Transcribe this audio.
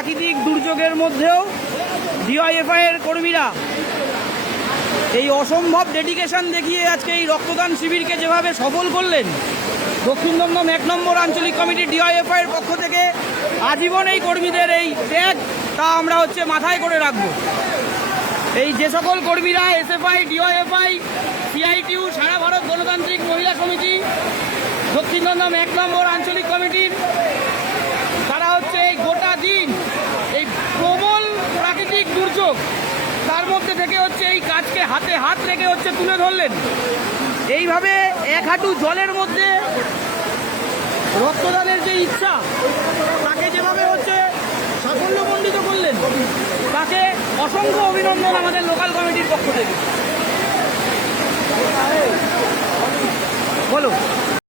প্রাকৃতিক দুর্যোগের মধ্যেও ডিওয়াইএফআই এর কর্মীরা এই অসম্ভব ডেডিকেশন দেখিয়ে আজকে এই রক্তদান শিবিরকে যেভাবে সফল করলেন, দক্ষিণ দমদম 1 নম্বর আঞ্চলিক কমিটি ডিওয়াইএফআই এর পক্ষ থেকে আজীবন এই কর্মীদের এই ত্যাগ তা আমরা মাথায় করে রাখব। এই যে সকল কর্মীরা এসএফআই, ডিওয়াইএফআই, সিআইটিইউ, সারা ভারত গণতান্ত্রিক মহিলা সমিতি, দক্ষিণ দমদম 1 নম্বর আঞ্চলিক কমিটির তারা এই গোটা দিন এই প্রবল প্রাকৃতিক দুর্যোগ তার মধ্যে থেকে এই কাজকে হাতে হাত রেখে তুলে ধরলেন। এইভাবে এক হাঁটু জলের মধ্যে রক্তদানের যে ইচ্ছা তাকে যেভাবে সাফল্যমণ্ডিত করলেন, তাকে অসংখ্য অভিনন্দন আমাদের লোকাল কমিটির পক্ষ থেকে। বলো।